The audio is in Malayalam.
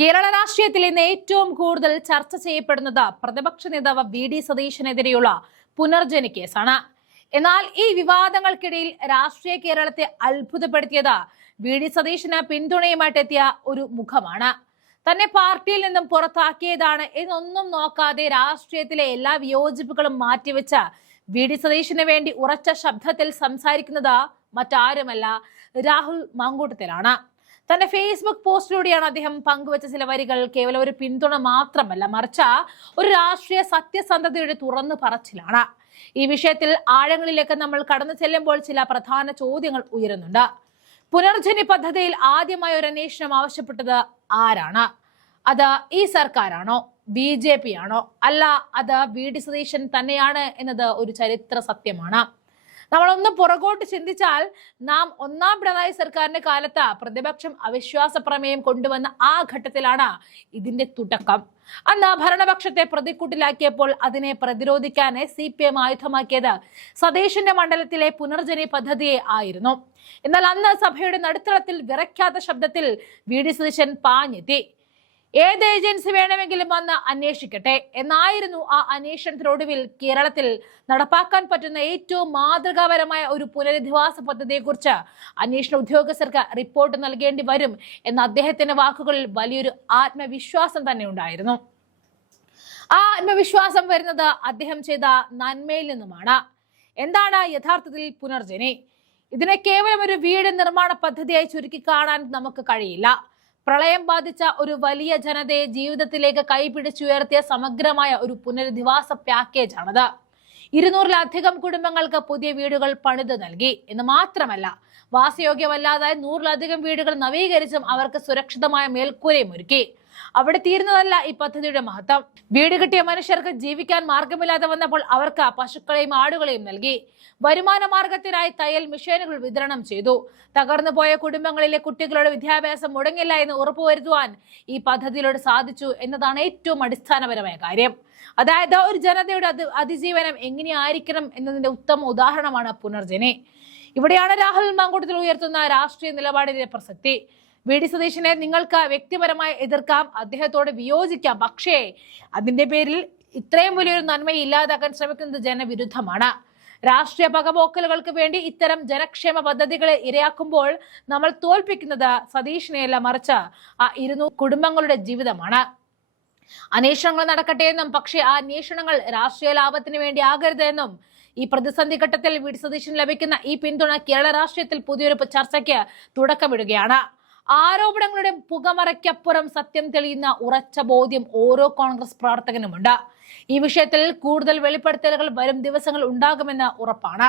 കേരള രാഷ്ട്രീയത്തിൽ ഇന്ന് ഏറ്റവും കൂടുതൽ ചർച്ച ചെയ്യപ്പെടുന്നത് പ്രതിപക്ഷ നേതാവ് വി ഡി സതീശനെതിരെയുള്ള പുനർജനി കേസാണ്. എന്നാൽ ഈ വിവാദങ്ങൾക്കിടയിൽ രാഷ്ട്രീയ കേരളത്തെ അത്ഭുതപ്പെടുത്തിയത് വി ഡി സതീശന് പിന്തുണയുമായിട്ടെത്തിയ ഒരു മുഖമാണ്. തന്നെ പാർട്ടിയിൽ നിന്നും പുറത്താക്കിയതാണ് എന്നൊന്നും നോക്കാതെ രാഷ്ട്രീയത്തിലെ എല്ലാ വിയോജിപ്പുകളും മാറ്റിവെച്ച വി ഡി സതീശന് വേണ്ടി ഉറച്ച ശബ്ദത്തിൽ സംസാരിക്കുന്നത് മറ്റാരുമല്ല രാഹുൽ മാങ്കൂട്ടത്തിലാണ്. തന്റെ ഫേസ്ബുക്ക് പോസ്റ്റിലൂടെയാണ് അദ്ദേഹം പങ്കുവച്ച ചില വരികൾ കേവലം ഒരു പിന്തുണ മാത്രമല്ല മറിച്ച ഒരു രാഷ്ട്രീയ സത്യസന്ധതയുടെ തുറന്നു പറച്ചിലാണ്. ഈ വിഷയത്തിൽ ആഴങ്ങളിലേക്ക് നമ്മൾ കടന്നു ചെല്ലുമ്പോൾ ചില പ്രധാന ചോദ്യങ്ങൾ ഉയരുന്നുണ്ട്. പുനർജനി പദ്ധതിയിൽ ആദ്യമായ ഒരു അന്വേഷണം ആവശ്യപ്പെട്ടത് ആരാണ്? അത് ഈ സർക്കാരാണോ? ബി ജെ പി ആണോ? അല്ല അത് വി ഡി സതീശൻ തന്നെയാണ് എന്നത് ഒരു ചരിത്ര സത്യമാണ്. നമ്മളൊന്ന് പുറകോട്ട് ചിന്തിച്ചാൽ നാം ഒന്നാം പിണറായി സർക്കാരിന്റെ കാലത്ത് പ്രതിപക്ഷം അവിശ്വാസ പ്രമേയം കൊണ്ടുവന്ന ആ ഘട്ടത്തിലാണ് ഇതിന്റെ തുടക്കം. അന്ന് ഭരണപക്ഷത്തെ പ്രതിക്കൂട്ടിലാക്കിയപ്പോൾ അതിനെ പ്രതിരോധിക്കാൻ സി പി എം ആയുധമാക്കിയത് സതീഷിന്റെ മണ്ഡലത്തിലെ പുനർജനി പദ്ധതിയെ ആയിരുന്നു. എന്നാൽ അന്ന് സഭയുടെ നടുത്തളത്തിൽ വിറയ്ക്കാത്ത ശബ്ദത്തിൽ വി ഡി സതീശൻ പാഞ്ഞെത്തി. ഏത് ഏജൻസി വേണമെങ്കിലും വന്ന് അന്വേഷിക്കട്ടെ. എന്നായിരുന്നു ആ അന്വേഷണത്തിനൊടുവിൽ കേരളത്തിൽ നടപ്പാക്കാൻ പറ്റുന്ന ഏറ്റവും മാതൃകാപരമായ ഒരു പുനരധിവാസ പദ്ധതിയെക്കുറിച്ച് അന്വേഷണ ഉദ്യോഗസ്ഥർക്ക് റിപ്പോർട്ട് നൽകേണ്ടി വരും എന്ന അദ്ദേഹത്തിന്റെ വാക്കുകളിൽ വലിയൊരു ആത്മവിശ്വാസം തന്നെ ഉണ്ടായിരുന്നു. ആ ആത്മവിശ്വാസം വരുന്നത് അദ്ദേഹം ചെയ്ത നന്മയിൽ നിന്നുമാണ്. എന്താണ് യഥാർത്ഥത്തിൽ പുനർജനി? ഇതിനെ കേവലം ഒരു വീട് നിർമ്മാണ പദ്ധതിയായി ചുരുക്കി കാണാൻ നമുക്ക് കഴിയില്ല. പ്രളയം ബാധിച്ച ഒരു വലിയ ജനതയെ ജീവിതത്തിലേക്ക് കൈപിടിച്ചുയർത്തിയ സമഗ്രമായ ഒരു പുനരധിവാസ പാക്കേജാണത്. ഇരുന്നൂറിലധികം കുടുംബങ്ങൾക്ക് പുതിയ വീടുകൾ പണിത് നൽകി. എന്ന് മാത്രമല്ല വാസയോഗ്യമല്ലാതായ നൂറിലധികം വീടുകൾ നവീകരിച്ചും അവർക്ക് സുരക്ഷിതമായ മേൽക്കൂരയും ഒരുക്കി. അവിടെ തീരുന്നതല്ല ഈ പദ്ധതിയുടെ മഹത്വം. വീട് കിട്ടിയ മനുഷ്യർക്ക് ജീവിക്കാൻ മാർഗമില്ലാതെ വന്നപ്പോൾ അവർക്ക് പശുക്കളെയും ആടുകളെയും നൽകി. വരുമാന മാർഗത്തിനായി തയ്യൽ മെഷീനുകൾ വിതരണം ചെയ്തു. തകർന്നു പോയ കുടുംബങ്ങളിലെ കുട്ടികളുടെ വിദ്യാഭ്യാസം മുടങ്ങില്ല എന്ന് ഉറപ്പുവരുത്തുവാൻ ഈ പദ്ധതിയിലൂടെ സാധിച്ചു എന്നതാണ് ഏറ്റവും അടിസ്ഥാനപരമായ കാര്യം. അതായത് ഒരു ജനതയുടെ അതി അതിജീവനം എങ്ങനെയായിരിക്കണം എന്നതിന്റെ ഉത്തമ ഉദാഹരണമാണ് പുനർജനി. ഇവിടെയാണ് രാഹുൽ മാങ്കൂട്ടത്തിൽ ഉയർത്തുന്ന രാഷ്ട്രീയ നിലപാടിന്റെ പ്രസക്തി. വി ഡി സതീശനെ നിങ്ങൾക്ക് വ്യക്തിപരമായി എതിർക്കാം അദ്ദേഹത്തോട് വിയോജിക്കാം. പക്ഷേ അതിന്റെ പേരിൽ ഇത്രയും വലിയൊരു നന്മയെ ഇല്ലാതാക്കാൻ ശ്രമിക്കുന്നത് ജനവിരുദ്ധമാണ്. രാഷ്ട്രീയ പകപോക്കലുകൾക്ക് വേണ്ടി ഇത്തരം ജനക്ഷേമ പദ്ധതികളെ ഇരയാക്കുമ്പോൾ നമ്മൾ തോൽപ്പിക്കുന്നത് സതീഷിനെയല്ല മറിച്ച് ആ ഇരുന്നൂറ് കുടുംബങ്ങളുടെ ജീവിതമാണ്. അന്വേഷണങ്ങൾ നടക്കട്ടെ എന്നും പക്ഷേ ആ അന്വേഷണങ്ങൾ രാഷ്ട്രീയ ലാഭത്തിന് വേണ്ടി ആകരുത് എന്നും ഈ പ്രതിസന്ധി ഘട്ടത്തിൽ വി. ഡി. സതീശന് ലഭിക്കുന്ന ഈ പിന്തുണ കേരള രാഷ്ട്രീയത്തിൽ പുതിയൊരു ചർച്ചയ്ക്ക് തുടക്കമിടുകയാണ്. ആരോപണങ്ങളുടെ പുകമറയ്ക്കപ്പുറം സത്യം തെളിയുന്ന ഉറച്ച ബോധ്യം ഓരോ കോൺഗ്രസ് പ്രവർത്തകനുമുണ്ട്. ഈ വിഷയത്തിൽ കൂടുതൽ വെളിപ്പെടുത്തലുകൾ വരും ദിവസങ്ങൾ ഉണ്ടാകുമെന്ന് ഉറപ്പാണ്.